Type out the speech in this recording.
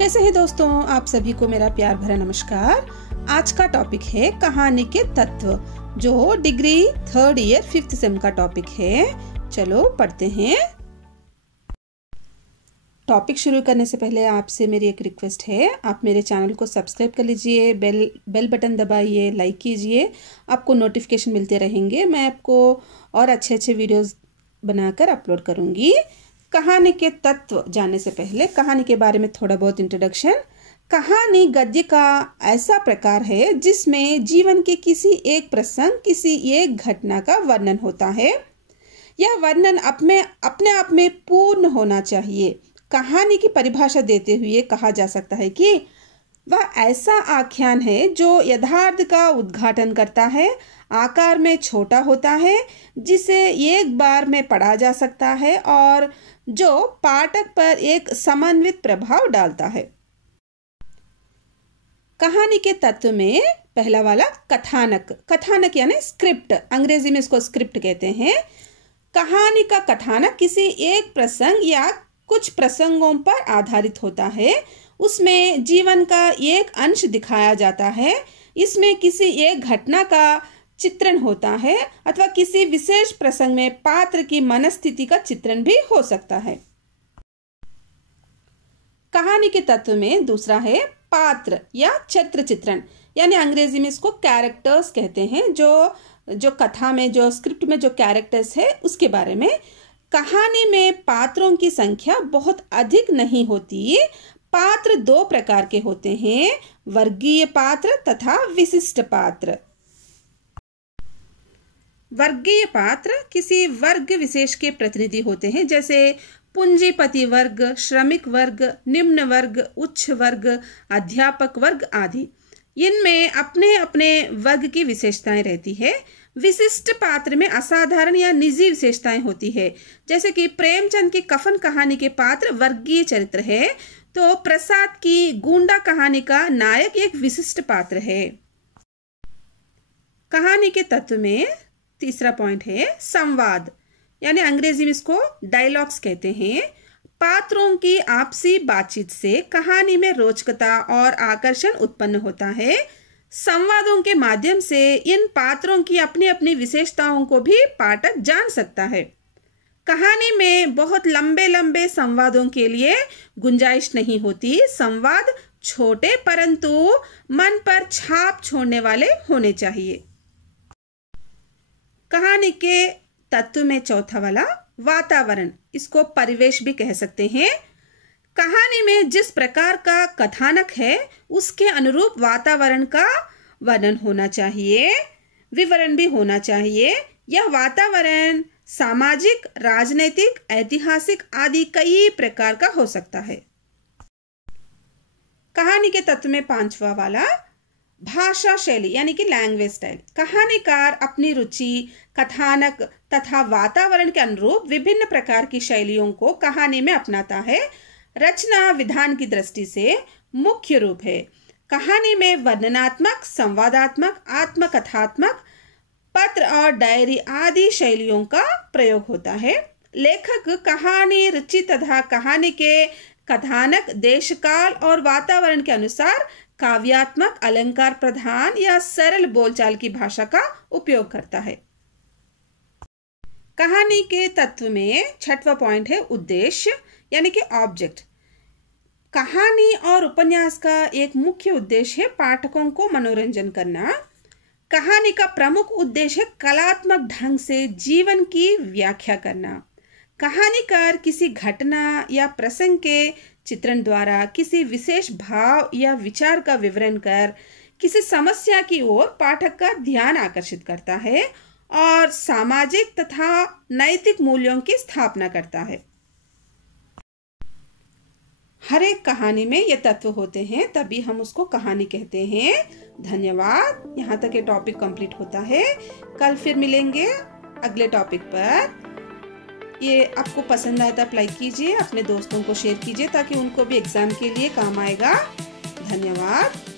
कैसे हैं दोस्तों, आप सभी को मेरा प्यार भरा नमस्कार। आज का टॉपिक है कहानी के तत्व, जो degree 3rd year 5th same का टॉपिक है। चलो पढ़ते हैं। टॉपिक शुरू करने से पहले आपसे मेरी एक रिक्वेस्ट है, आप मेरे चैनल को सब्सक्राइब कर लीजिए, बेल बटन दबाइए, लाइक कीजिए, आपको नोटिफिकेशन मिलते रहेंगे। मैं आपको और अच्छे अच्छे वीडियोस बनाकर अपलोड करूँगी। कहानी के तत्व जानने से पहले कहानी के बारे में थोड़ा बहुत इंट्रोडक्शन। कहानी गद्य का ऐसा प्रकार है जिसमें जीवन के किसी एक प्रसंग, किसी एक घटना का वर्णन होता है। यह वर्णन अपने आप में पूर्ण होना चाहिए। कहानी की परिभाषा देते हुए कहा जा सकता है कि वह ऐसा आख्यान है जो यथार्थ का उद्घाटन करता है, आकार में छोटा होता है, जिसे एक बार में पढ़ा जा सकता है और जो पाठक पर एक समन्वित प्रभाव डालता है। कहानी के तत्व में पहला वाला कथानक यानी स्क्रिप्ट, अंग्रेजी में इसको स्क्रिप्ट कहते हैं। कहानी का कथानक किसी एक प्रसंग या कुछ प्रसंगों पर आधारित होता है। उसमें जीवन का एक अंश दिखाया जाता है। इसमें किसी एक घटना का चित्रण होता है अथवा किसी विशेष प्रसंग में पात्र की मनस्थिति का चित्रण भी हो सकता है। कहानी के तत्व में दूसरा है पात्र या चरित्र चित्रण, यानी अंग्रेजी में इसको कैरेक्टर्स कहते हैं। जो कथा में, जो स्क्रिप्ट में जो कैरेक्टर्स है उसके बारे में। कहानी में पात्रों की संख्या बहुत अधिक नहीं होती। पात्र दो प्रकार के होते हैं, वर्गीय पात्र तथा विशिष्ट पात्र। वर्गीय पात्र किसी वर्ग विशेष के प्रतिनिधि होते हैं, जैसे पूंजीपति वर्ग, श्रमिक वर्ग, निम्न वर्ग, उच्च वर्ग, अध्यापक वर्ग आदि। इनमें अपने अपने वर्ग की विशेषताएं रहती है। विशिष्ट पात्र में असाधारण या निजी विशेषताएं होती है, जैसे कि प्रेमचंद की कफन कहानी के पात्र वर्गीय चरित्र है, तो प्रसाद की गूंडा कहानी का नायक एक विशिष्ट पात्र है। कहानी के तत्व में तीसरा पॉइंट है संवाद, यानी अंग्रेजी में इसको डायलॉग्स कहते हैं। पात्रों की आपसी बातचीत से कहानी में रोचकता और आकर्षण उत्पन्न होता है। संवादों के माध्यम से इन पात्रों की अपनी अपनी विशेषताओं को भी पाठक जान सकता है। कहानी में बहुत लंबे लंबे संवादों के लिए गुंजाइश नहीं होती। संवाद छोटे परंतु मन पर छाप छोड़ने वाले होने चाहिए। कहानी के तत्व में चौथा वाला वातावरण, इसको परिवेश भी कह सकते हैं। कहानी में जिस प्रकार का कथानक है उसके अनुरूप वातावरण का वर्णन होना चाहिए, विवरण भी होना चाहिए। यह वातावरण सामाजिक, राजनीतिक, ऐतिहासिक आदि कई प्रकार का हो सकता है। कहानी के तत्व में पांचवा वाला भाषा शैली, यानी कि लैंग्वेज स्टाइल। कहानीकार अपनी रुचि, कथानक तथा वातावरण के अनुरूप विभिन्न प्रकार की शैलियों को कहानी में अपनाता है। रचना विधान की दृष्टि से मुख्य रूप है। कहानी में वर्णनात्मक, संवादात्मक, आत्मकथात्मक, पत्र और डायरी आदि शैलियों का प्रयोग होता है। लेखक कहानी रुचि तथा कहानी के कथानक देशकाल और वातावरण के अनुसार काव्यात्मक, अलंकार प्रधान या सरल बोलचाल की भाषा का उपयोग करता है। कहानी के तत्व में छठवां पॉइंट है उद्देश्य, यानी कि ऑब्जेक्ट। कहानी और उपन्यास का एक मुख्य उद्देश्य है पाठकों को मनोरंजन करना। कहानी का प्रमुख उद्देश्य है कलात्मक ढंग से जीवन की व्याख्या करना। कहानीकार किसी घटना या प्रसंग के चित्रण द्वारा किसी विशेष भाव या विचार का विवरण कर किसी समस्या की ओर पाठक का ध्यान आकर्षित करता है और सामाजिक तथा नैतिक मूल्यों की स्थापना करता है। हर एक कहानी में ये तत्व होते हैं, तभी हम उसको कहानी कहते हैं। धन्यवाद। यहाँ तक ये टॉपिक कंप्लीट होता है। कल फिर मिलेंगे अगले टॉपिक पर। ये आपको पसंद आए तो आप लाइक कीजिए, अपने दोस्तों को शेयर कीजिए ताकि उनको भी एग्जाम के लिए काम आएगा। धन्यवाद।